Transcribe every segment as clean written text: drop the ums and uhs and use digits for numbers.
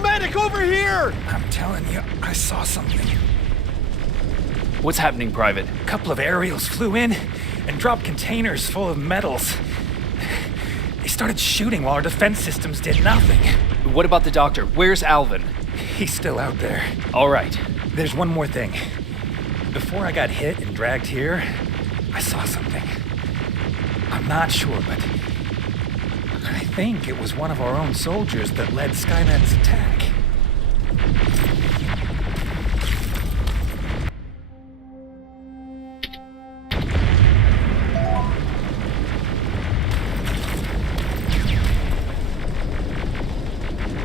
medic over here! I'm telling you, I saw something. What's happening, Private? A couple of aerials flew in and dropped containers full of metals. They started shooting while our defense systems did nothing. What about the doctor? Where's Alvin? He's still out there. All right. There's one more thing. Before I got hit and dragged here, I saw something. I'm not sure, but I think it was one of our own soldiers that led Skynet's attack.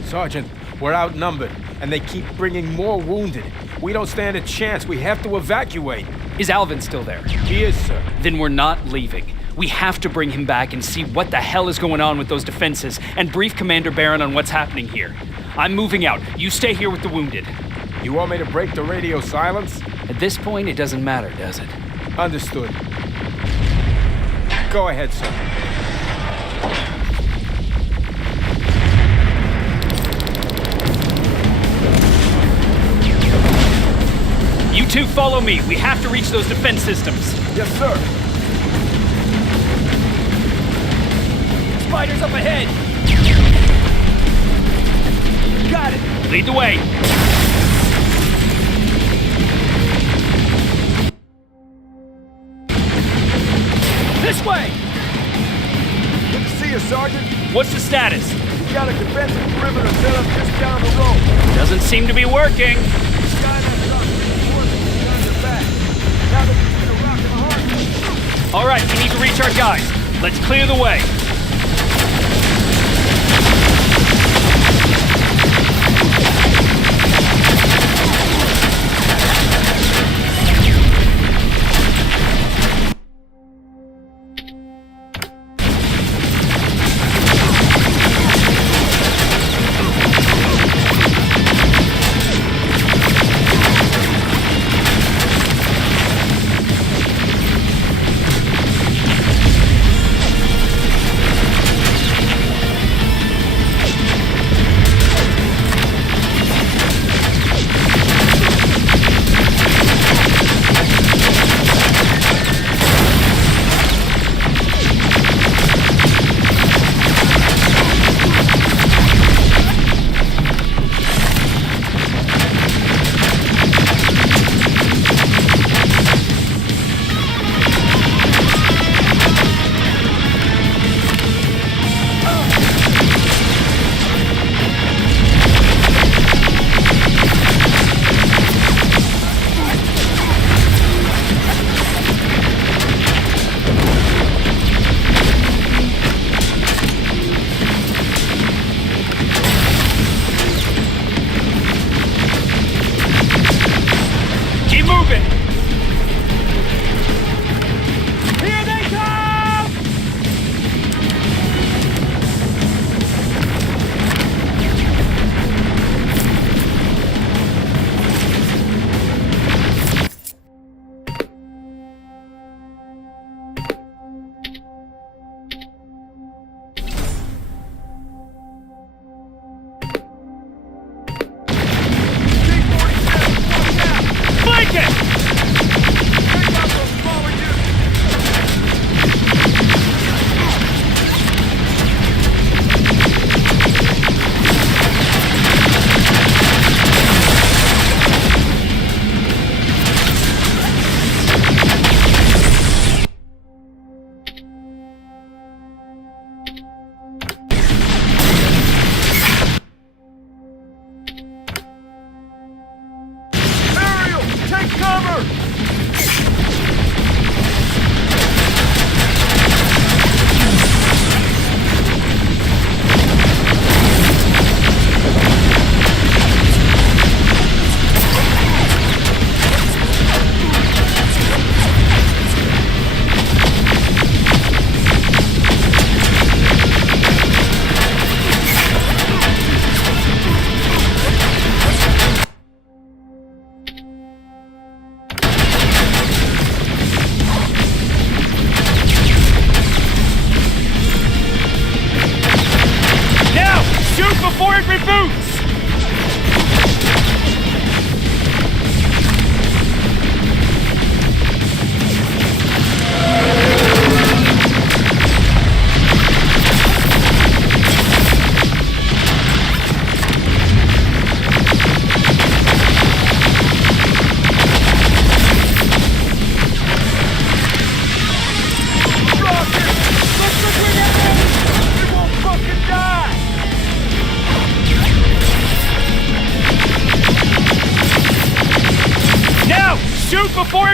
Sergeant, we're outnumbered, and they keep bringing more wounded. We don't stand a chance. We have to evacuate. Is Alvin still there? He is, sir. Then we're not leaving. We have to bring him back and see what the hell is going on with those defenses and brief Commander Barron on what's happening here. I'm moving out. You stay here with the wounded. You want me to break the radio silence? At this point, it doesn't matter, does it? Understood. Go ahead, sir. You two follow me. We have to reach those defense systems. Yes, sir. Spiders up ahead. Got it. Lead the way. This way. Good to see you, Sergeant. What's the status? We got a defensive perimeter set up just down the road. Doesn't seem to be working. Skynet's got reinforcements behind their back. Now they're just gonna rock in a heartbeat. All right, we need to reach our guys. Let's clear the way.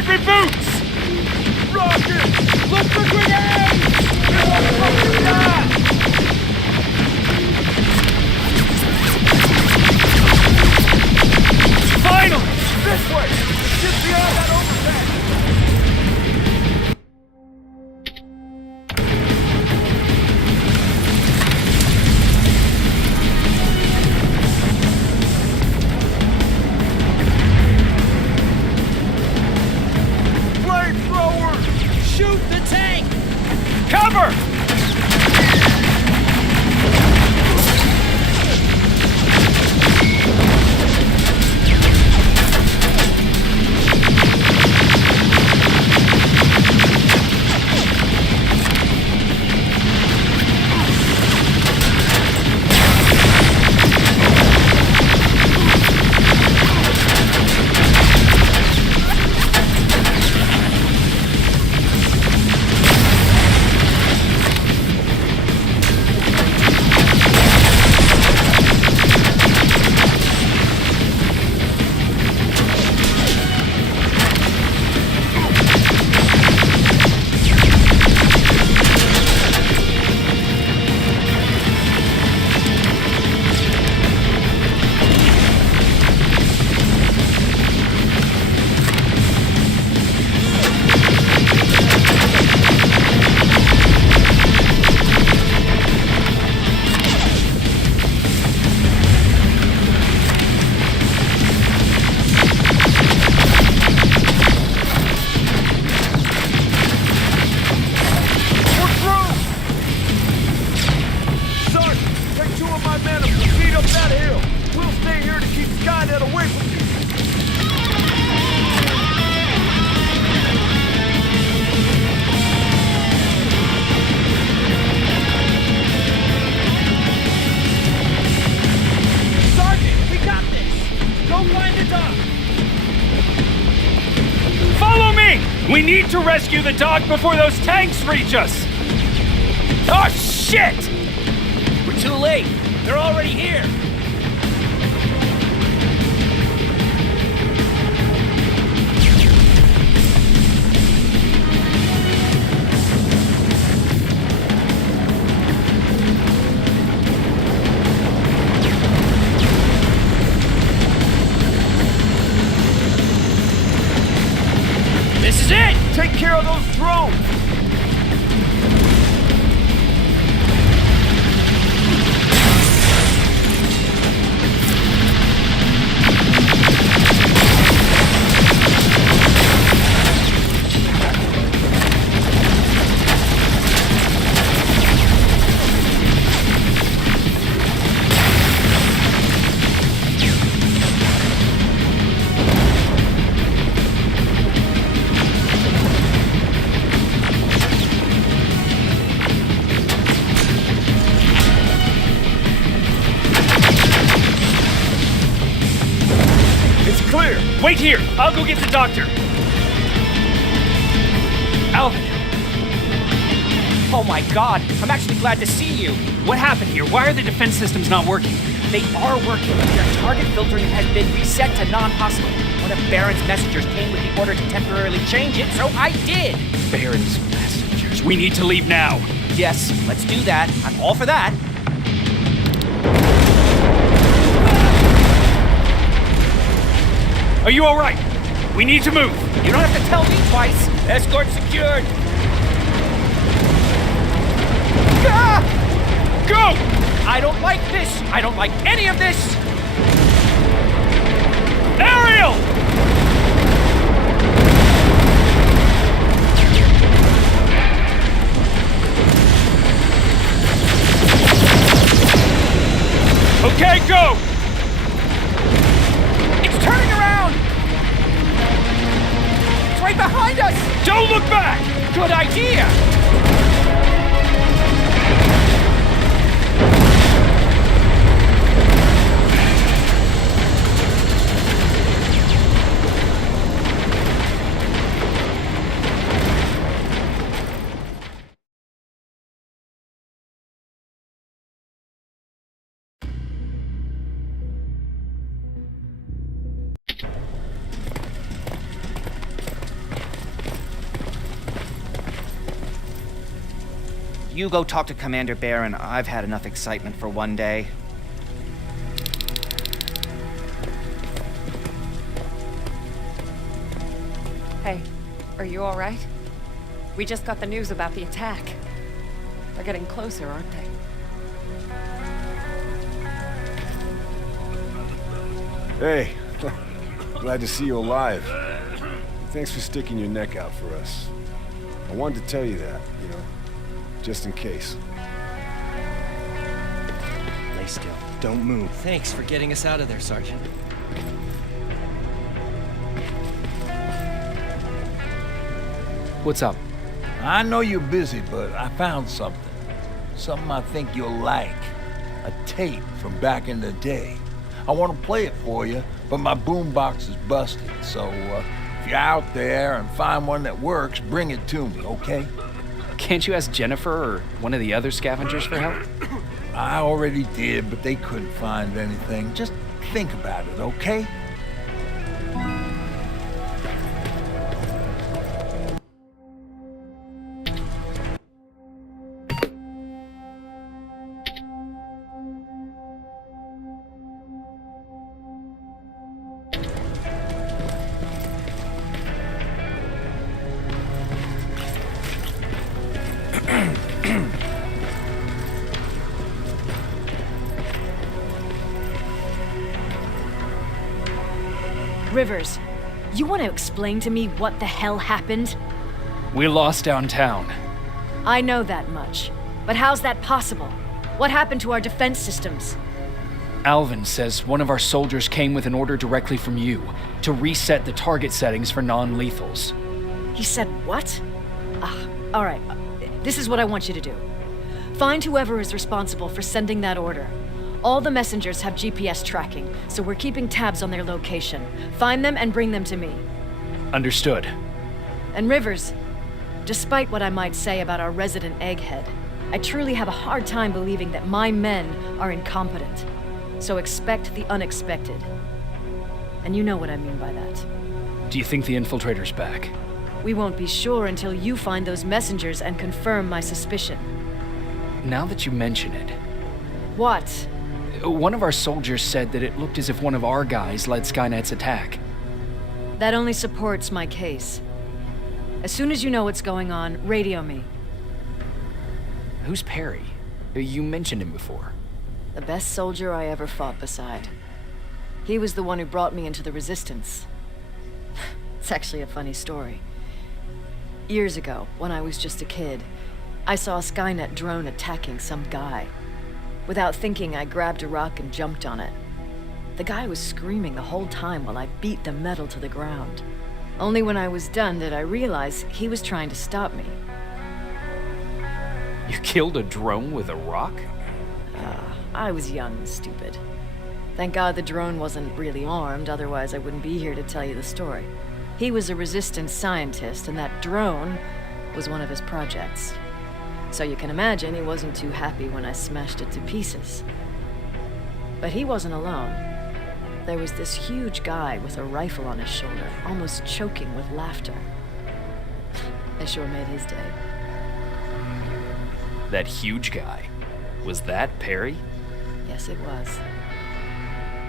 infantry boots! Rocket! Look for grenades! Finally! This way! Just beyond that overpass! Shoot the tank! Cover! We need to rescue the dog before those tanks reach us! Oh, shit! We're too late. They're already here. This is it! Take care of those drones! Wait here! I'll go get the doctor! Alvin! Oh my god, I'm actually glad to see you. What happened here? Why are the defense systems not working? They are working. Their target filtering has been reset to non-hostile. One of Baron's messengers came with the order to temporarily change it, so I did. Baron's messengers. We need to leave now. Yes, let's do that. I'm all for that. Are you all right? We need to move. You don't have to tell me twice. Escort secured. Ah! Go! I don't like this. I don't like any of this. Ariel! Okay, go! It's turning around! It's right behind us! Don't look back! Good idea! You go talk to Commander Barron. I've had enough excitement for one day. Hey, are you all right? We just got the news about the attack. They're getting closer, aren't they? Hey, glad to see you alive. Thanks for sticking your neck out for us. I wanted to tell you that, just in case. Lay still. Don't move. Thanks for getting us out of there, Sergeant. What's up? I know you're busy, but I found something. Something I think you'll like. A tape from back in the day. I want to play it for you, but my boombox is busted, so if you're out there and find one that works, bring it to me, okay? Can't you ask Jennifer or one of the other scavengers for help? I already did, but they couldn't find anything. Just think about it, okay? Rivers, you want to explain to me what the hell happened? We lost downtown. I know that much. But how's that possible? What happened to our defense systems? Alvin says one of our soldiers came with an order directly from you to reset the target settings for non-lethals. He said what? All right. This is what I want you to do. Find whoever is responsible for sending that order. All the messengers have GPS tracking, so we're keeping tabs on their location. Find them and bring them to me. Understood. And Rivers, despite what I might say about our resident egghead, I truly have a hard time believing that my men are incompetent. So expect the unexpected. And you know what I mean by that. Do you think the infiltrator's back? We won't be sure until you find those messengers and confirm my suspicion. Now that you mention it, What? one of our soldiers said that it looked as if one of our guys led Skynet's attack. That only supports my case. As soon as you know what's going on, radio me. Who's Perry? You mentioned him before. The best soldier I ever fought beside. He was the one who brought me into the Resistance. It's actually a funny story. Years ago, when I was just a kid, I saw a Skynet drone attacking some guy. Without thinking, I grabbed a rock and jumped on it. The guy was screaming the whole time while I beat the metal to the ground. Only when I was done did I realize he was trying to stop me. You killed a drone with a rock? I was young and stupid. Thank God the drone wasn't really armed, otherwise I wouldn't be here to tell you the story. He was a Resistance scientist, and that drone was one of his projects. So you can imagine he wasn't too happy when I smashed it to pieces. But he wasn't alone. There was this huge guy with a rifle on his shoulder, almost choking with laughter. I sure made his day. That huge guy. Was that Perry? Yes, it was.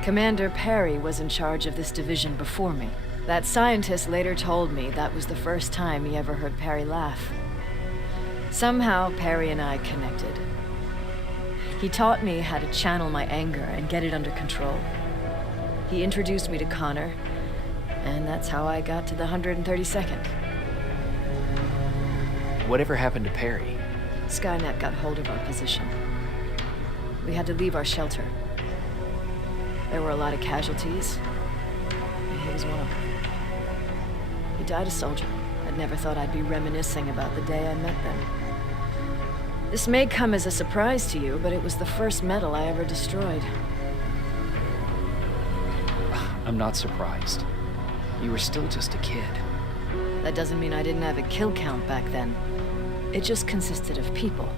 Commander Perry was in charge of this division before me. That scientist later told me that was the first time he ever heard Perry laugh. Somehow, Perry and I connected. He taught me how to channel my anger and get it under control. He introduced me to Connor, and that's how I got to the 132nd. Whatever happened to Perry? Skynet got hold of our position. We had to leave our shelter. There were a lot of casualties, and he was one of them. He died a soldier. I'd never thought I'd be reminiscing about the day I met them. This may come as a surprise to you, but it was the first medal I ever destroyed. I'm not surprised. You were still just a kid. That doesn't mean I didn't have a kill count back then. It just consisted of people.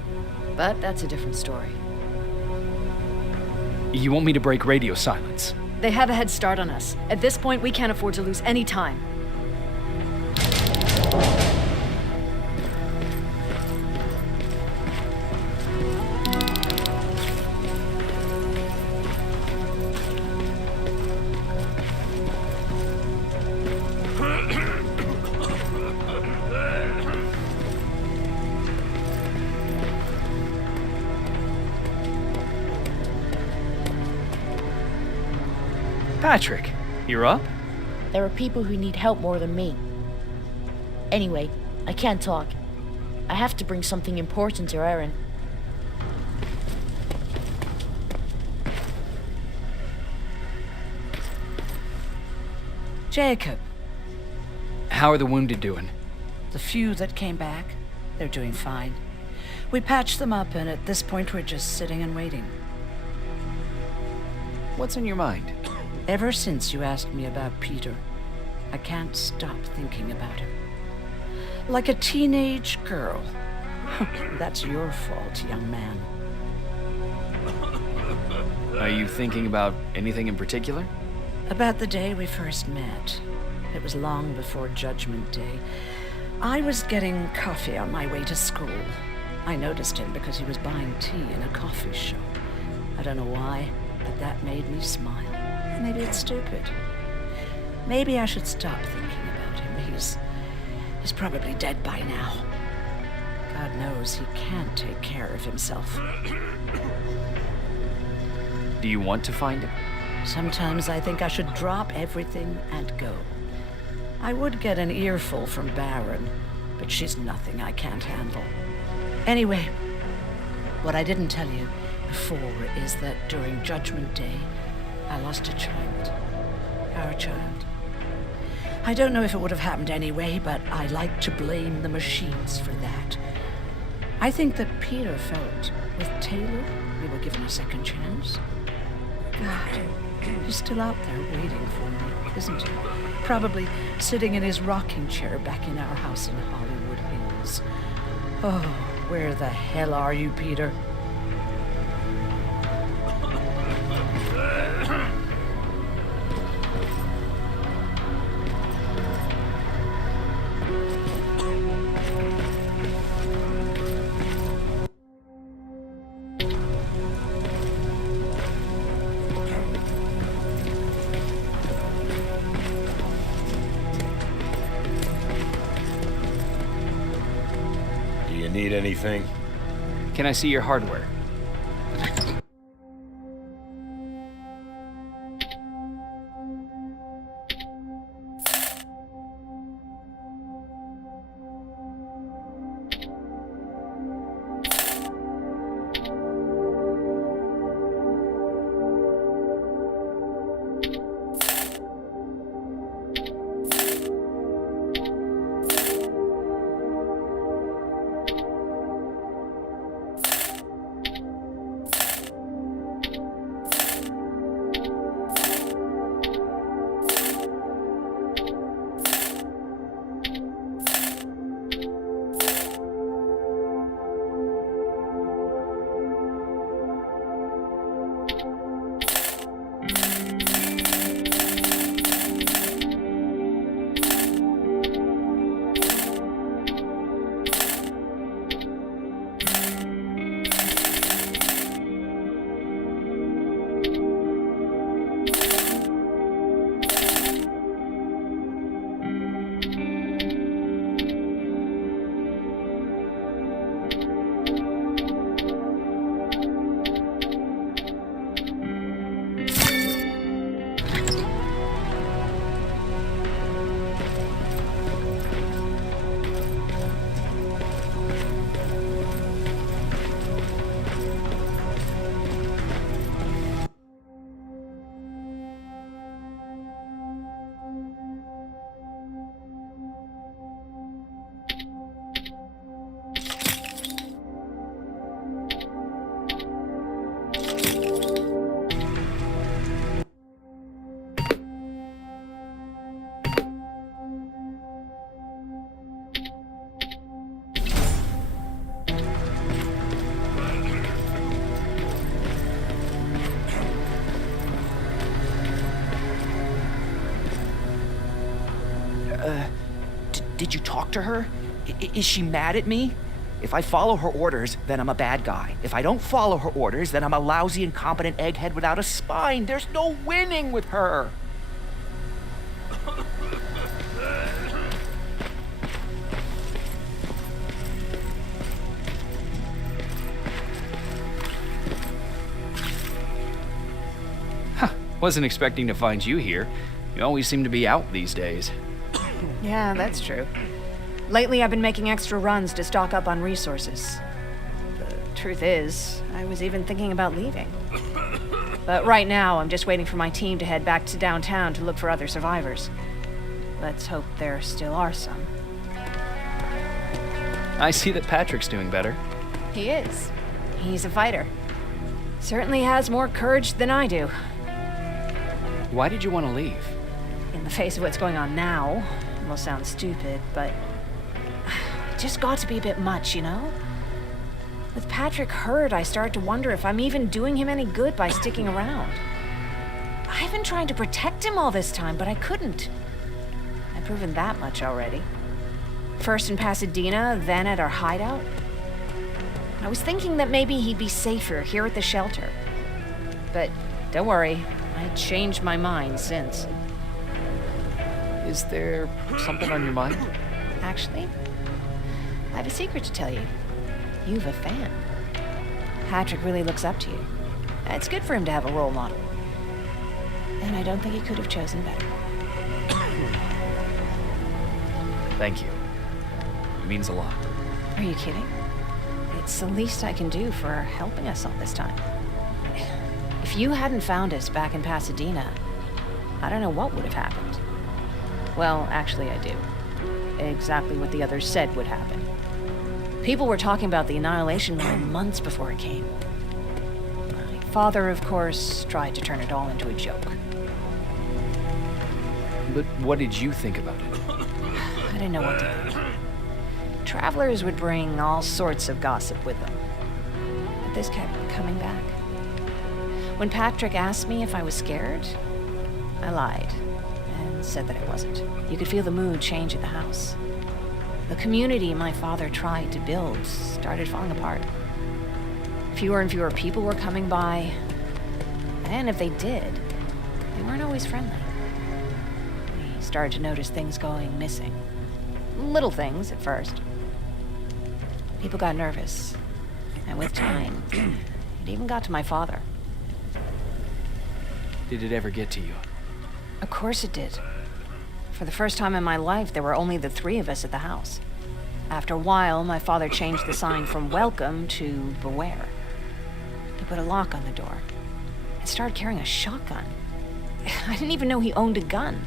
But that's a different story. You want me to break radio silence? They have a head start on us. At this point, we can't afford to lose any time. Patrick, you're up? There are people who need help more than me. Anyway, I can't talk. I have to bring something important to Erin. Jacob, How are the wounded doing? the few that came back, they're doing fine. We patched them up, and at this point we're just sitting and waiting. What's on your mind? Ever since you asked me about Peter, I can't stop thinking about him. Like a teenage girl. That's your fault, young man. Are you thinking about anything in particular? About the day we first met. It was long before Judgment Day. I was getting coffee on my way to school. I noticed him because he was buying tea in a coffee shop. I don't know why, but that made me smile. Maybe it's stupid. Maybe I should stop thinking about him. He's probably dead by now. God knows he can't take care of himself. Do you want to find him? Sometimes I think I should drop everything and go. I would get an earful from Baron, but she's nothing I can't handle. Anyway, what I didn't tell you before is that during Judgment Day, I lost a child. Our child. I don't know if it would have happened anyway, but I like to blame the machines for that. I think that Peter felt with Taylor we were given a second chance. God, he's still out there waiting for me, isn't he? Probably sitting in his rocking chair back in our house in Hollywood Hills. Oh, where the hell are you, Peter? Do you need anything? Can I see your hardware? Did you talk to her? Is she mad at me? If I follow her orders, then I'm a bad guy. If I don't follow her orders, then I'm a lousy, incompetent egghead without a spine. There's no winning with her. Wasn't expecting to find you here. You always seem to be out these days. Yeah, that's true. Lately, I've been making extra runs to stock up on resources. The truth is, I was even thinking about leaving. But right now, I'm just waiting for my team to head back to downtown to look for other survivors. Let's hope there still are some. I see that Patrick's doing better. He is. He's a fighter. Certainly has more courage than I do. Why did you want to leave? In the face of what's going on now, it will sound stupid, but it just got to be a bit much, you know? With Patrick hurt, I started to wonder if I'm even doing him any good by sticking around. I've been trying to protect him all this time, but I couldn't. I've proven that much already. First in Pasadena, then at our hideout. I was thinking that maybe he'd be safer here at the shelter. But don't worry, I changed my mind since. Is there something on your mind? Actually, I have a secret to tell you. You've a fan. Patrick really looks up to you. It's good for him to have a role model. And I don't think he could have chosen better. Thank you. It means a lot. Are you kidding? It's the least I can do for helping us all this time. If you hadn't found us back in Pasadena, I don't know what would have happened. Well, actually I do. Exactly what the others said would happen. People were talking about the Annihilation War months before it came. My father, of course, tried to turn it all into a joke. But what did you think about it? I didn't know what to think. Travelers would bring all sorts of gossip with them. But this kept coming back. When Patrick asked me if I was scared, I lied and said that I wasn't. You could feel the mood change at the house. The community my father tried to build started falling apart. Fewer and fewer people were coming by, and if they did, they weren't always friendly. We started to notice things going missing. Little things at first. People got nervous, and with time, it even got to my father. Did it ever get to you? Of course it did. For the first time in my life, there were only the three of us at the house. After a while, my father changed the sign from welcome to beware. He put a lock on the door and started carrying a shotgun. I didn't even know he owned a gun.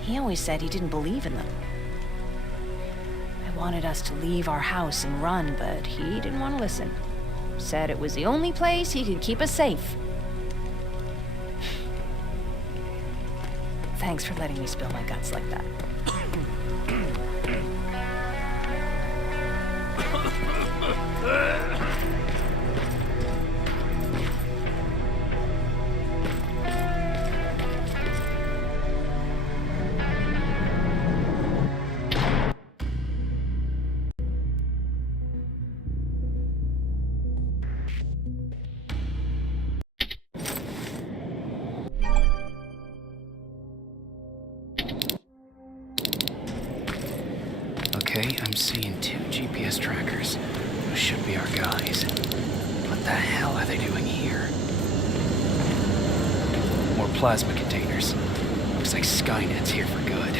He always said he didn't believe in them. I wanted us to leave our house and run, but he didn't want to listen. Said it was the only place he could keep us safe. Thanks for letting me spill my guts like that. Okay, I'm seeing 2 GPS trackers. Those should be our guys. What the hell are they doing here? More plasma containers. Looks like Skynet's here for good.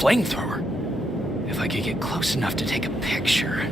flamethrower. If I could get close enough to take a picture.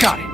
Got it.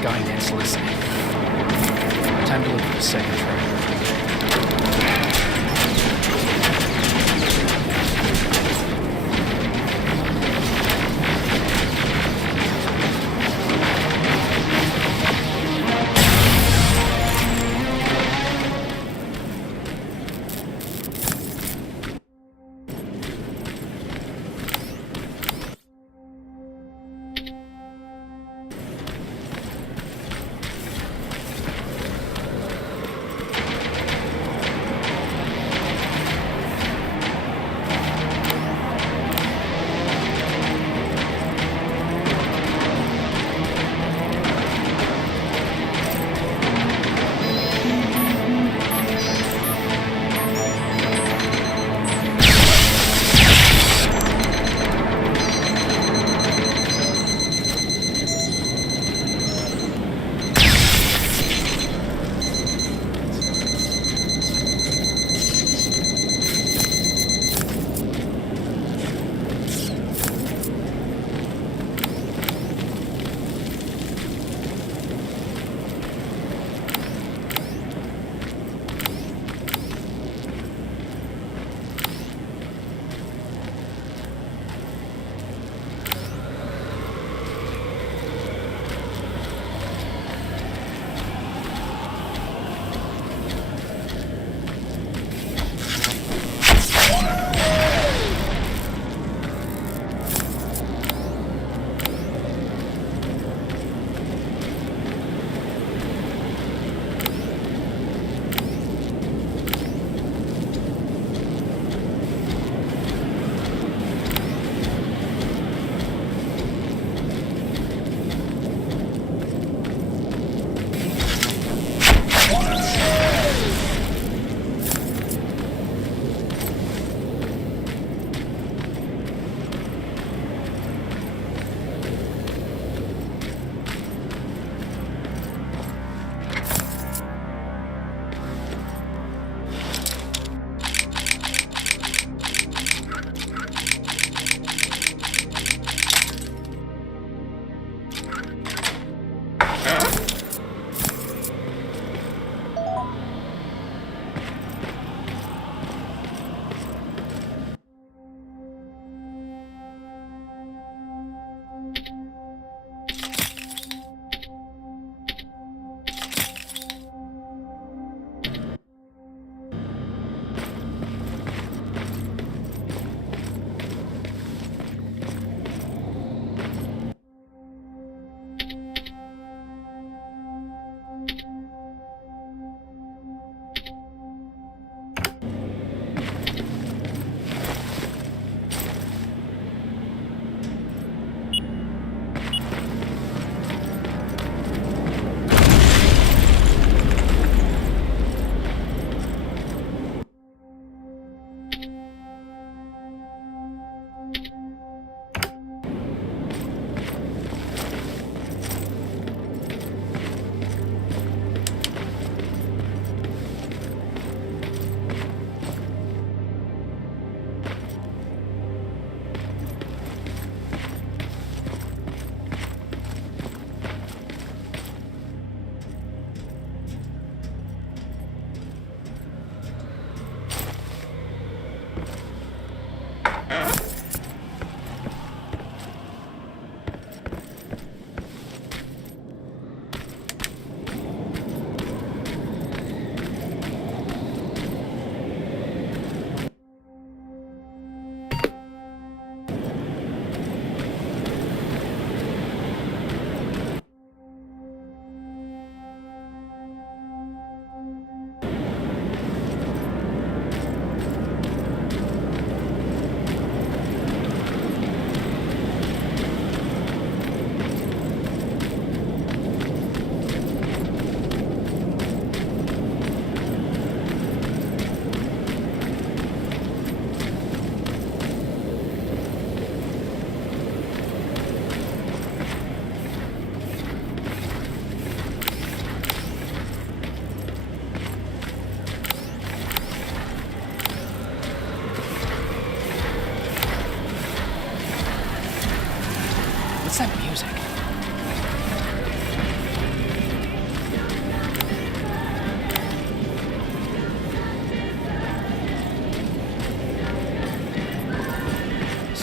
Skynet's listening. Time to look for the second train.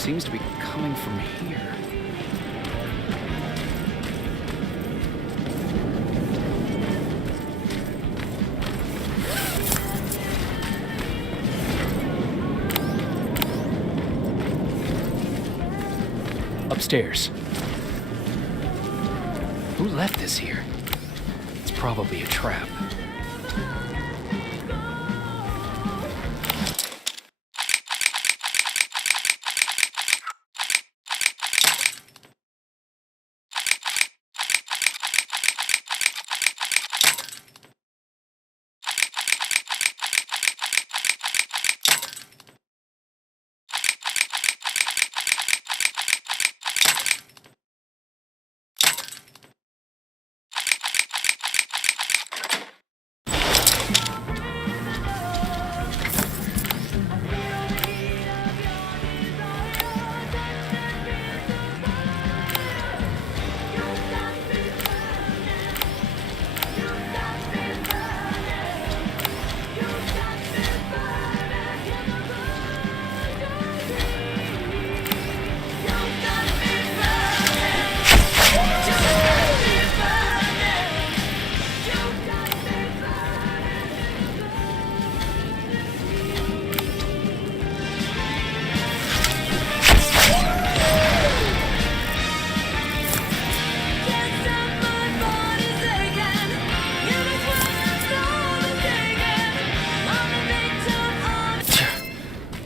seems to be coming from here. Upstairs. Who left this here? It's probably a trap.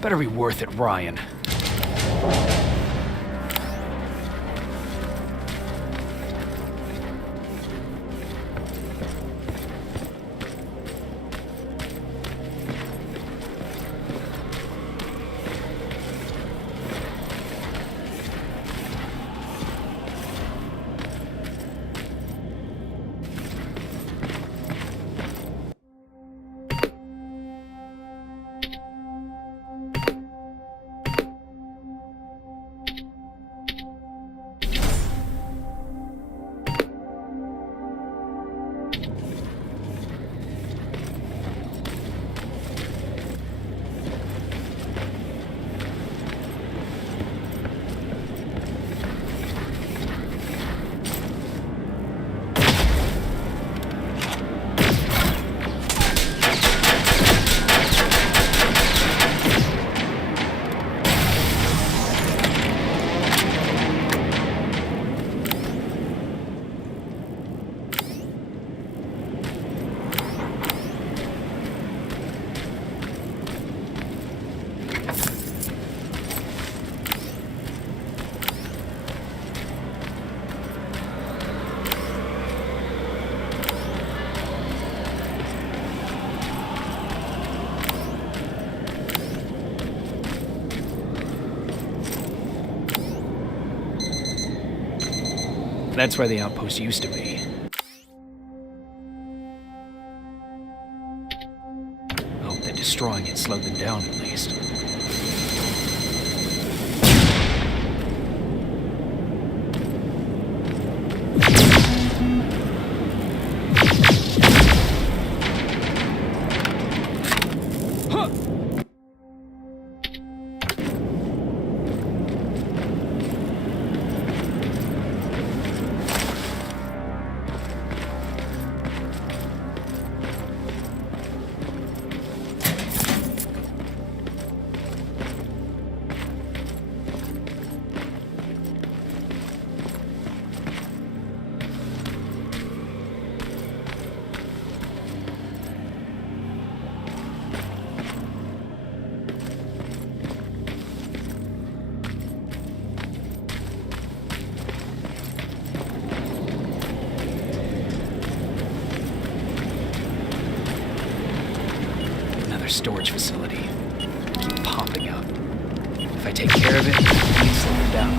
Better be worth it, Ryan. That's where the outpost used to be. I hope that destroying it slowed them down at least. Storage facility. Keep popping up. If I take care of it, I can slow them down.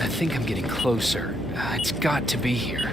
I think I'm getting closer. It's got to be here.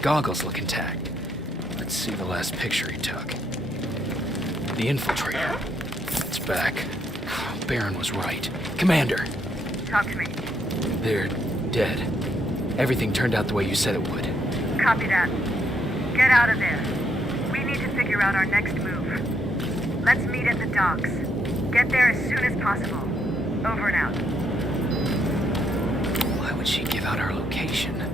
Goggles look intact. Let's see the last picture he took. The infiltrator. It's back. Baron was right. Commander! Talk to me. They're dead. Everything turned out the way you said it would. Copy that. Get out of there. We need to figure out our next move. Let's meet at the docks. Get there as soon as possible. Over and out. Why would she give out our location?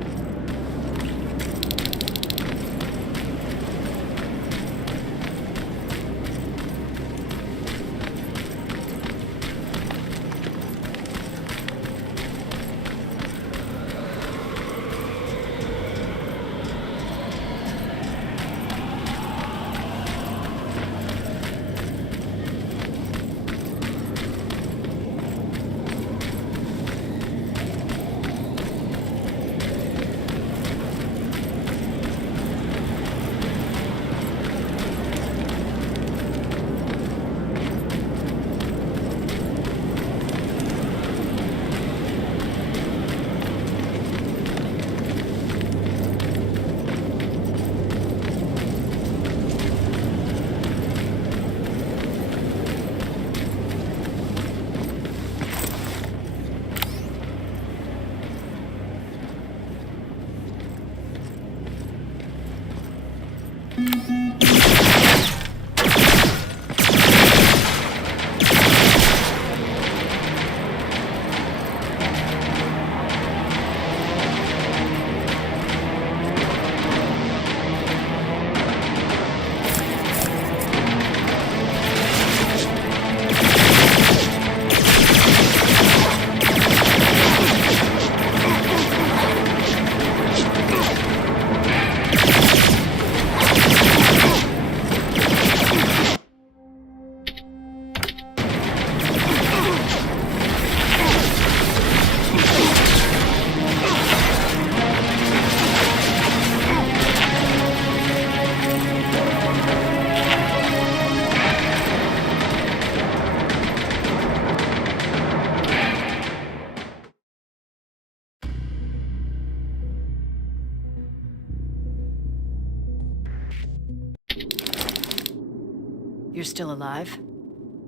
You're still alive?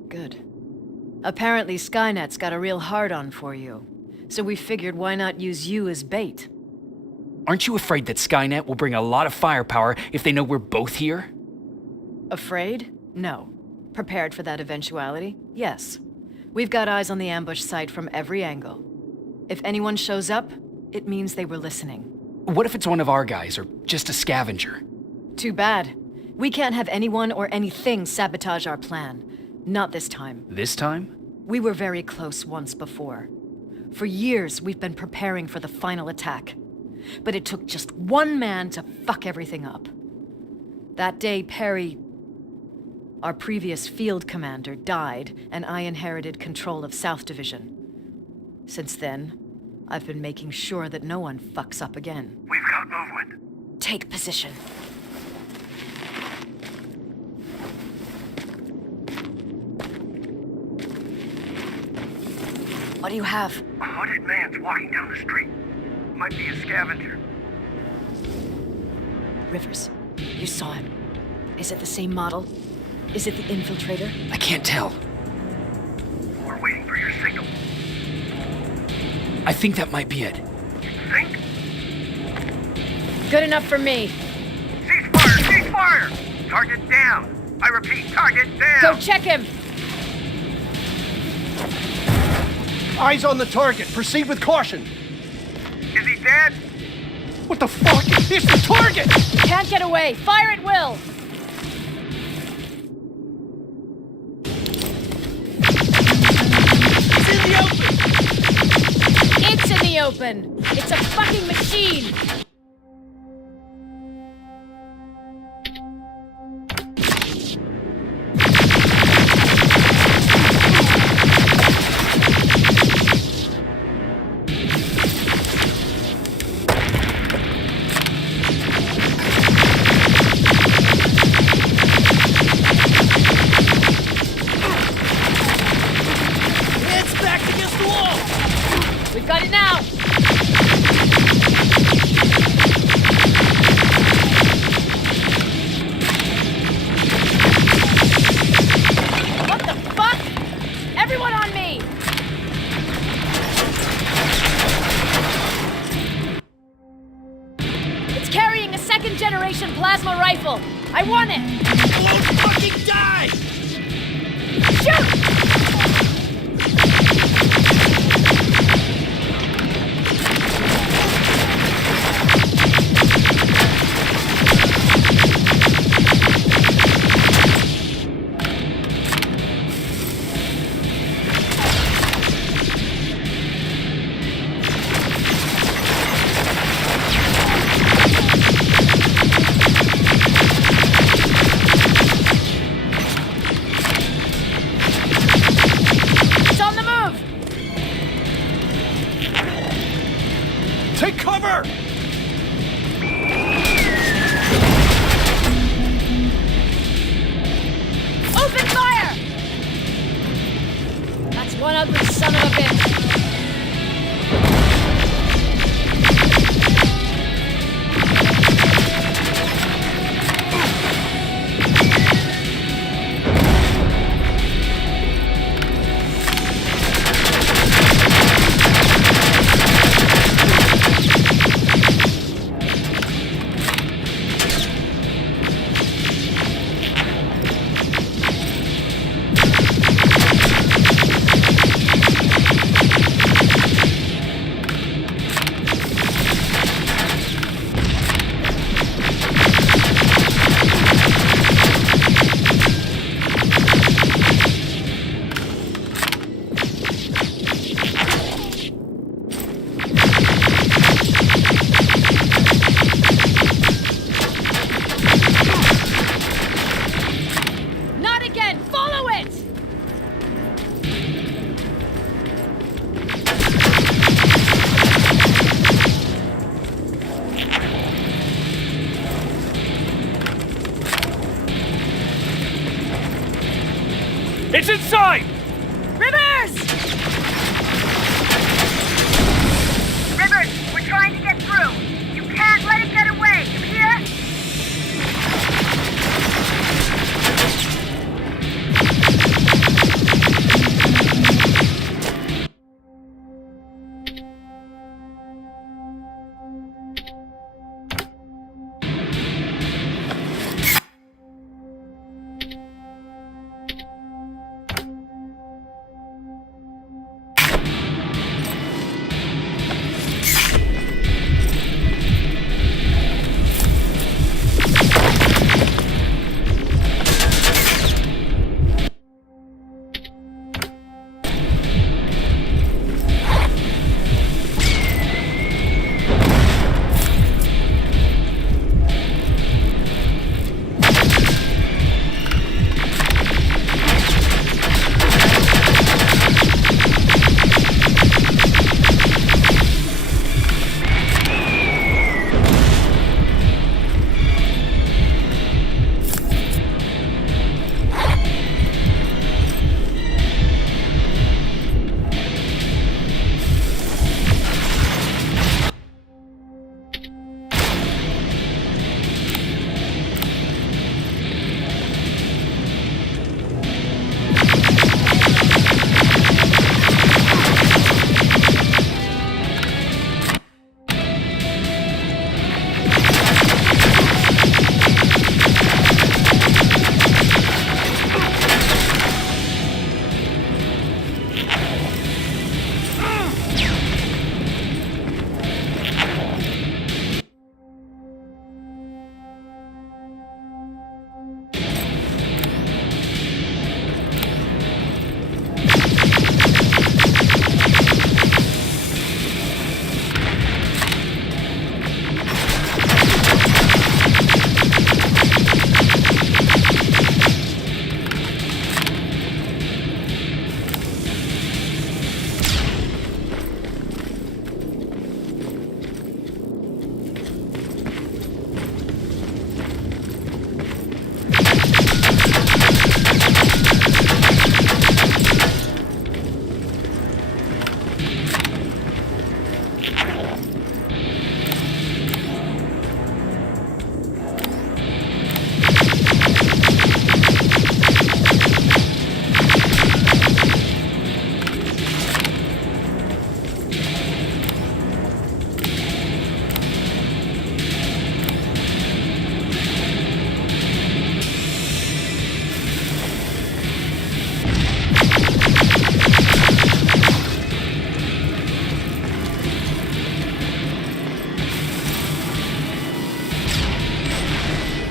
Good. Apparently Skynet's got a real hard-on for you. So we figured why not use you as bait? Aren't you afraid that Skynet will bring a lot of firepower if they know we're both here? Afraid? No. Prepared for that eventuality? Yes. We've got eyes on the ambush site from every angle. If anyone shows up, it means they were listening. What if it's one of our guys, or just a scavenger? Too bad. We can't have anyone or anything sabotage our plan. Not this time. This time? We were very close once before. For years, we've been preparing for the final attack. But it took just one man to fuck everything up. That day, Perry, our previous field commander, died, and I inherited control of South Division. Since then, I've been making sure that no one fucks up again. We've got movement. Take position. What do you have? A hooded man's walking down the street. Might be a scavenger. Rivers, you saw him. Is it the same model? Is it the infiltrator? I can't tell. We're waiting for your signal. I think that might be it. Think? Good enough for me. Cease fire! Cease fire! Target down! I repeat, target down! Go check him! Eyes on the target. Proceed with caution. Is he dead? What the fuck? It's the target! Can't get away. Fire at will! It's in the open! It's a fucking machine! It's back against the wall! We've got it now! What the fuck? Everyone on me! It's carrying a second-generation plasma rifle! I want it! Won't fucking die! Shoot! It's on the move! Take cover! Open fire! That's one ugly son of a bitch. Not again! Follow it! It's inside! Rivers! Rivers, we're trying to get through. You can't let it get away, you hear?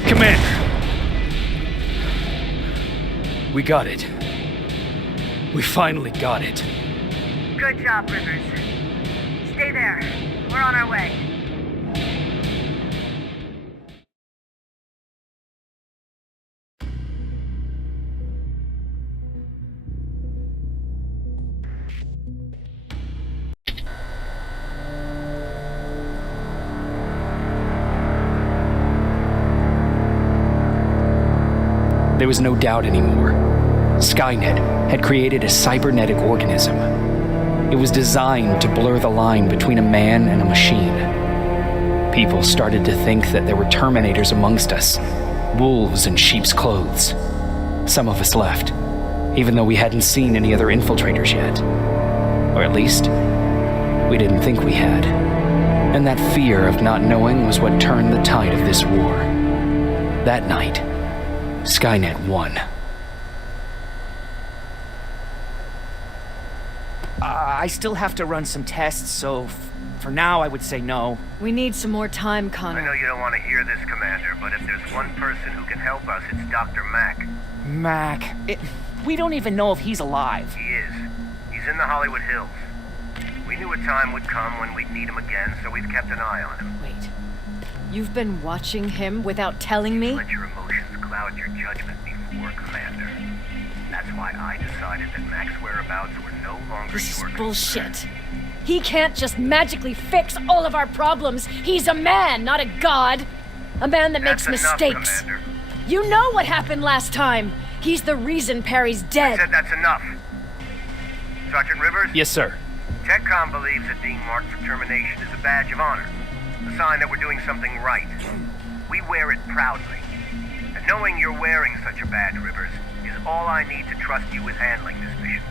Commander! We got it. We finally got it. Good job, Rivers. Stay there. We're on our way. There was no doubt anymore. Skynet had created a cybernetic organism. It was designed to blur the line between a man and a machine. People started to think that there were Terminators amongst us, wolves in sheep's clothes. Some of us left, even though we hadn't seen any other infiltrators yet. Or at least, we didn't think we had. And that fear of not knowing was what turned the tide of this war. That night, Skynet won. I still have to run some tests, so for now I would say no. We need some more time, Connor. I know you don't want to hear this, Commander, but if there's one person who can help us, it's Dr. Mack. Mac, we don't even know if he's alive. He is. He's in the Hollywood Hills. We knew a time would come when we'd need him again, so we've kept an eye on him. Wait. You've been watching him without telling me? Let your emotions cloud your judgment before, Commander. That's why I decided that Mac's whereabouts were no longer This your is bullshit. He can't just magically fix all of our problems. He's a man, not a god. A man that makes That's enough, mistakes. Commander. You know what happened last time. He's the reason Perry's dead. I said that's enough. Sergeant Rivers? Yes, sir. TechCom believes that being marked for termination is a badge of honor. A sign that we're doing something right. We wear it proudly. And knowing you're wearing such a badge, Rivers, is all I need to trust you with handling this mission.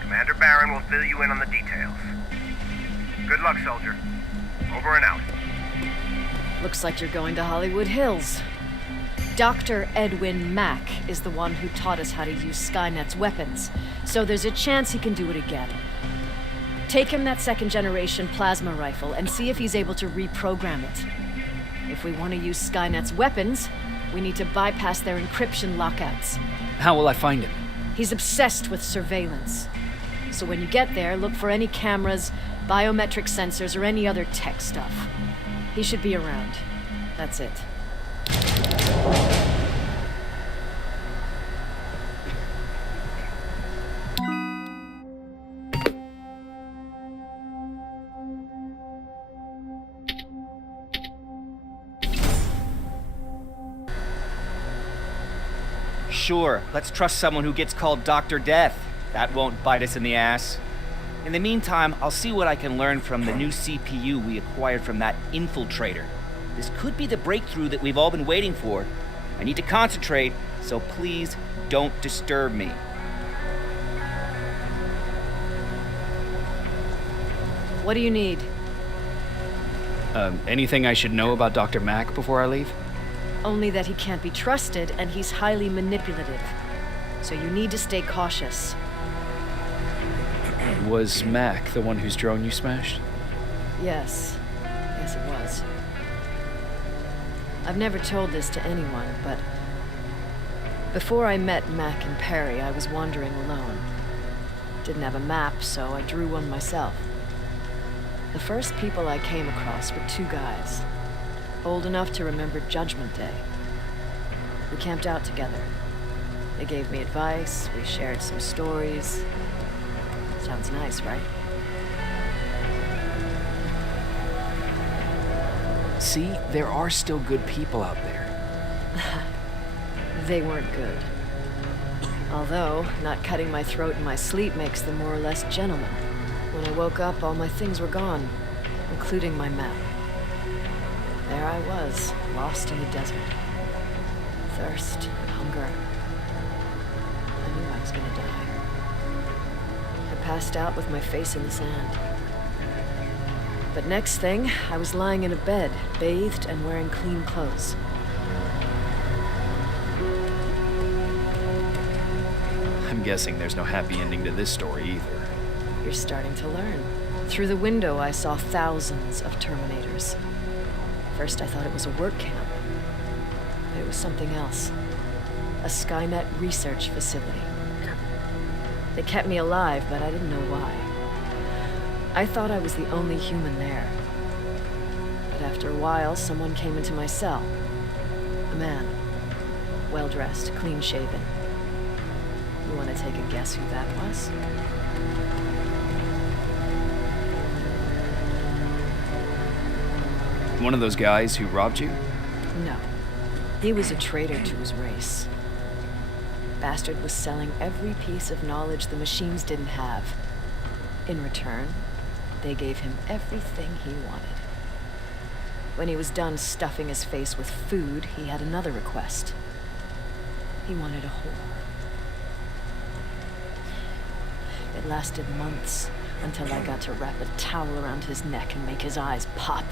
Commander Barron will fill you in on the details. Good luck, soldier. Over and out. Looks like you're going to Hollywood Hills. Dr. Edwin Mack is the one who taught us how to use Skynet's weapons, so there's a chance he can do it again. Take him that second-generation plasma rifle and see if he's able to reprogram it. If we want to use Skynet's weapons, we need to bypass their encryption lockouts. How will I find him? He's obsessed with surveillance. So when you get there, look for any cameras, biometric sensors, or any other tech stuff. He should be around. That's it. Sure, let's trust someone who gets called Dr. Death. That won't bite us in the ass. In the meantime, I'll see what I can learn from the new CPU we acquired from that infiltrator. This could be the breakthrough that we've all been waiting for. I need to concentrate, so please don't disturb me. What do you need? Anything I should know about Dr. Mack before I leave? Only that he can't be trusted and he's highly manipulative. So you need to stay cautious. Was Mack the one whose drone you smashed? Yes. Yes, it was. I've never told this to anyone, but before I met Mac and Perry, I was wandering alone. Didn't have a map, so I drew one myself. The first people I came across were two guys, old enough to remember Judgment Day. We camped out together. They gave me advice, we shared some stories. Sounds nice, right? See, there are still good people out there. They weren't good. Although, not cutting my throat in my sleep makes them more or less gentlemen. When I woke up, all my things were gone, including my map. There I was, lost in the desert. Thirst, hunger. I knew I was gonna die. I passed out with my face in the sand. But next thing, I was lying in a bed, bathed and wearing clean clothes. I'm guessing there's no happy ending to this story either. You're starting to learn. Through the window, I saw thousands of Terminators. First, I thought it was a work camp. But it was something else. A Skynet research facility. They kept me alive, but I didn't know why. I thought I was the only human there. But after a while, someone came into my cell. A man. Well-dressed, clean-shaven. You want to take a guess who that was? One of those guys who robbed you? No. He was a traitor to his race. Bastard was selling every piece of knowledge the machines didn't have. In return, they gave him everything he wanted. When he was done stuffing his face with food, he had another request. He wanted a whore. It lasted months, until I got to wrap a towel around his neck and make his eyes pop.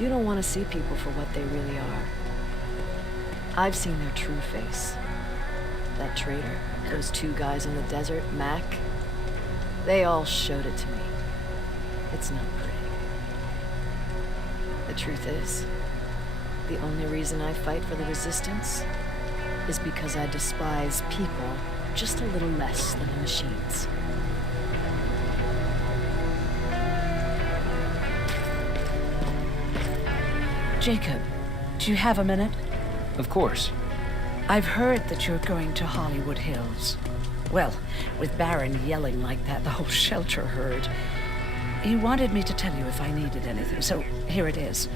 You don't want to see people for what they really are. I've seen their true face. That traitor, those two guys in the desert, Mac, they all showed it to me. It's not pretty. The truth is, the only reason I fight for the Resistance is because I despise people just a little less than the machines. Jacob, do you have a minute? Of course. I've heard that you're going to Hollywood Hills. Well, with Baron yelling like that, the whole shelter heard. He wanted me to tell you if I needed anything, so here it is.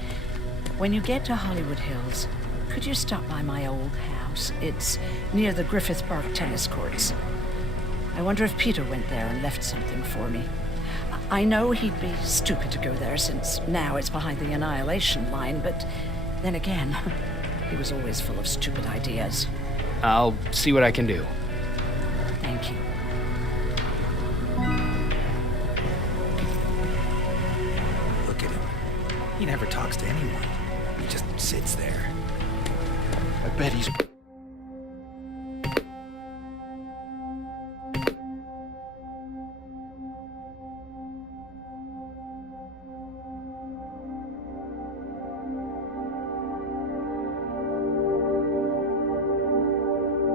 When you get to Hollywood Hills, could you stop by my old house? It's near the Griffith Park tennis courts. I wonder if Peter went there and left something for me. I know he'd be stupid to go there since now it's behind the Annihilation line, but then again, he was always full of stupid ideas. I'll see what I can do. Thank you. Look at him. He never talks to anyone. He just sits there. I bet he's...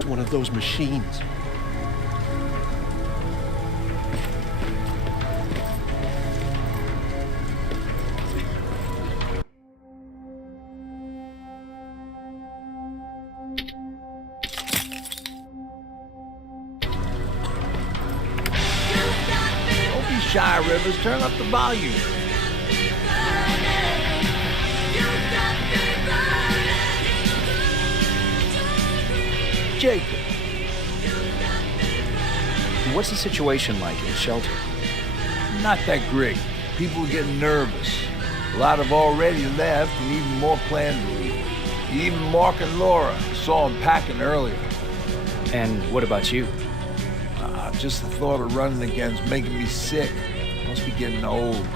one of those machines. Don't be shy, Rivers. Turn up the volume. Jacob. What's the situation like in the shelter? Not that great. People are getting nervous. A lot have already left, and even more plan to leave. Even Mark and Laura saw them packing earlier. And what about you? Just the thought of running again's making me sick. Must be getting old.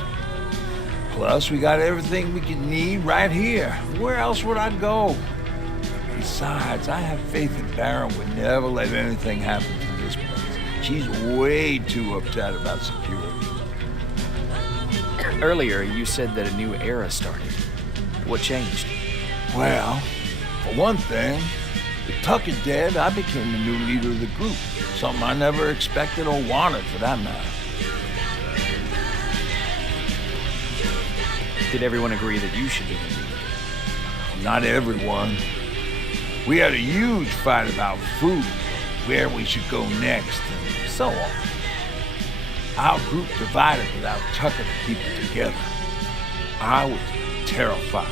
Plus, we got everything we could need right here. Where else would I go? Besides, I have faith in Baron would never let anything happen to this place. She's way too upset about security. Earlier, you said that a new era started. What changed? Well, for one thing, with Tucker dead, I became the new leader of the group. Something I never expected or wanted, for that matter. Did everyone agree that you should be the leader? Not everyone. We had a huge fight about food, where we should go next, and so on. Our group divided without Tucker to keep it together. I was terrified.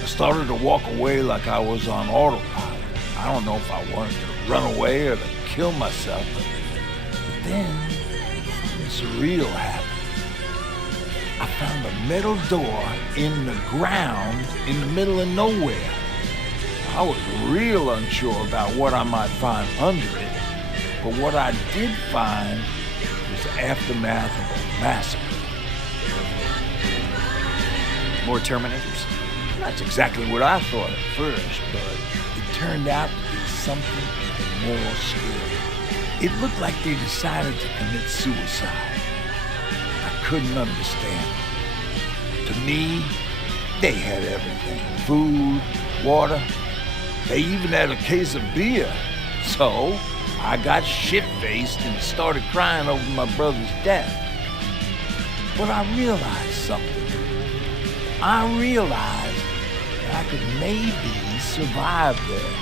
I started to walk away like I was on autopilot. I don't know if I wanted to run away or to kill myself, but then something surreal happened. I found a metal door in the ground in the middle of nowhere. I was real unsure about what I might find under it, but what I did find was the aftermath of a massacre. More Terminators? That's exactly what I thought at first, but it turned out to be something even more scary. It looked like they decided to commit suicide. I couldn't understand it. To me, They had everything. Food, water. They even had a case of beer. So, I got shit-faced and started crying over my brother's death. But I realized something. I realized that I could maybe survive there.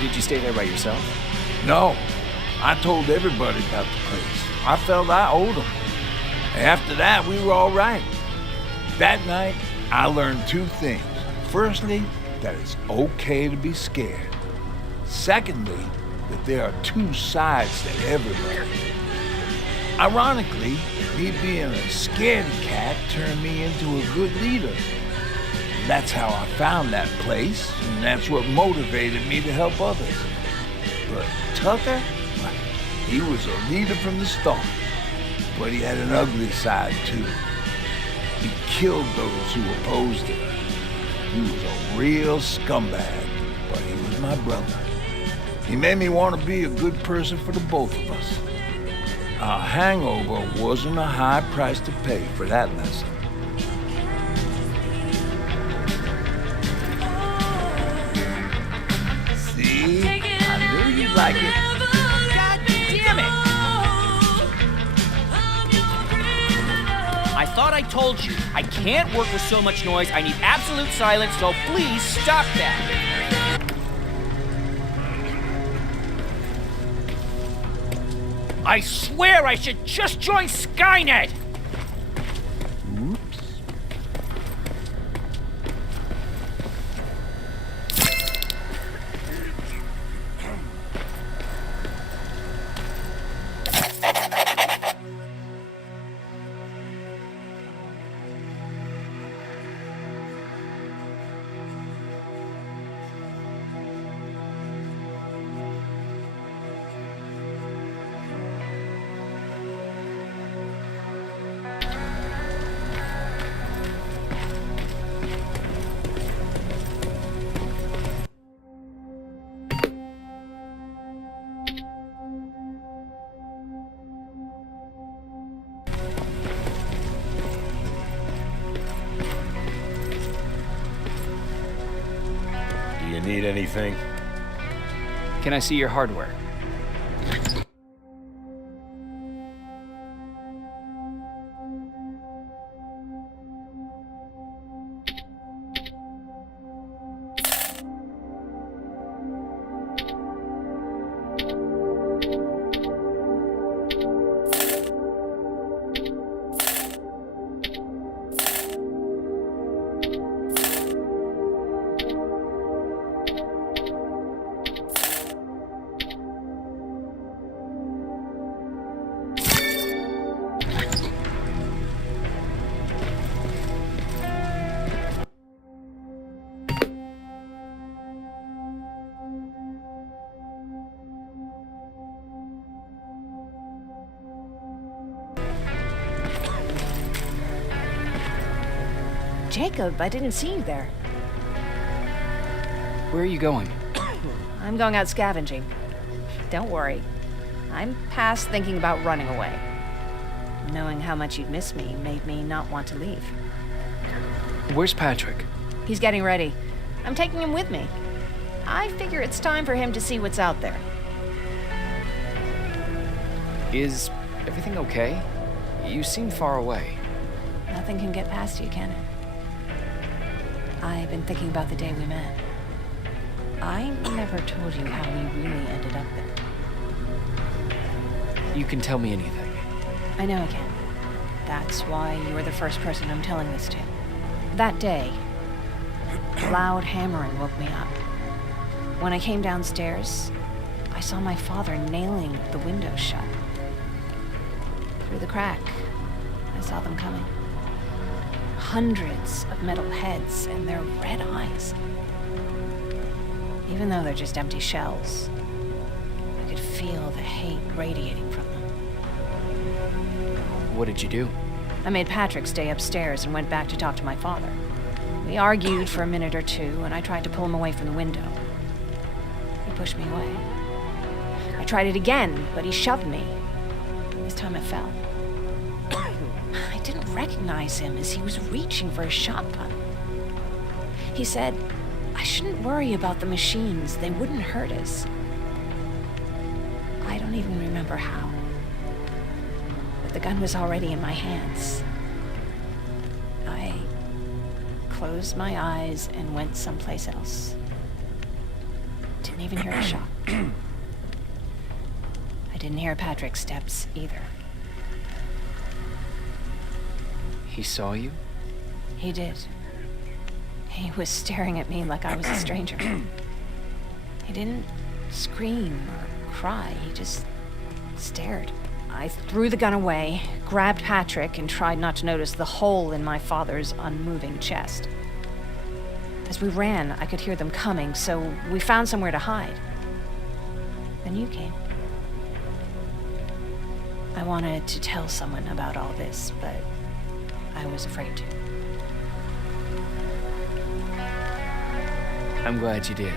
Did you stay there by yourself? No, I told everybody about the place. I felt I owed them. After that, we were all right. That night, I learned two things. Firstly, that it's okay to be scared. Secondly, that there are two sides to everybody. Ironically, me being a scaredy cat turned me into a good leader. That's how I found that place, and that's what motivated me to help others. But Tucker, he was a leader from the start, but he had an ugly side too. He killed those who opposed him. He was a real scumbag, but he was my brother. He made me want to be a good person for the both of us. A hangover wasn't a high price to pay for that lesson. See? I knew you'd like it. God damn it! I thought I told you, I can't work with so much noise. I need absolute silence, so please stop that. I swear I should just join Skynet! Oops. Do you need anything? Can I see your hardware? Jacob, I didn't see you there. Where are you going? I'm going out scavenging. Don't worry. I'm past thinking about running away. Knowing how much you'd miss me made me not want to leave. Where's Patrick? He's getting ready. I'm taking him with me. I figure it's time for him to see what's out there. Is everything okay? You seem far away. Nothing can get past you, can it? I've been thinking about the day we met. I never told you how we really ended up there. You can tell me anything. I know I can. That's why you were the first person I'm telling this to. That day, loud hammering woke me up. When I came downstairs, I saw my father nailing the window shut. Through the crack, I saw them coming. Hundreds of metal heads and their red eyes. Even though they're just empty shells, I could feel the hate radiating from them. What did you do? I made Patrick stay upstairs and went back to talk to my father. We argued for a minute or two, and I tried to pull him away from the window. He pushed me away. I tried it again, but he shoved me. This time it fell. I didn't recognize him as he was reaching for a shotgun. He said, I shouldn't worry about the machines. They wouldn't hurt us. I don't even remember how. But the gun was already in my hands. I closed my eyes and went someplace else. Didn't even hear a shot. I didn't hear Patrick's steps either. He saw you? He did. He was staring at me like I was a stranger. He didn't scream or cry, he just stared. I threw the gun away, grabbed Patrick, and tried not to notice the hole in my father's unmoving chest. As we ran, I could hear them coming, so we found somewhere to hide. Then you came. I wanted to tell someone about all this, but I was afraid to. I'm glad you did.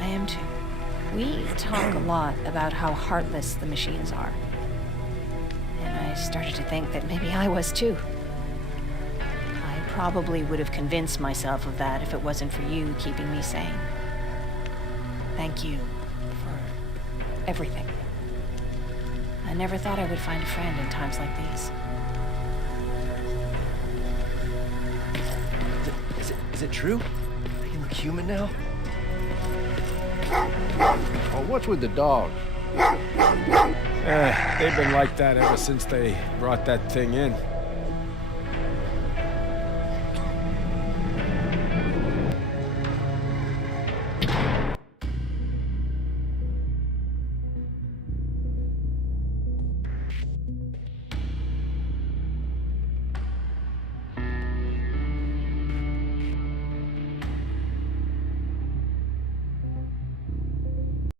I am too. We talk a lot about how heartless the machines are. And I started to think that maybe I was too. I probably would have convinced myself of that if it wasn't for you keeping me sane. Thank you for everything. I never thought I would find a friend in times like these. Is it true? I can look human now? Oh, what's with the dogs? They've been like that ever since they brought that thing in.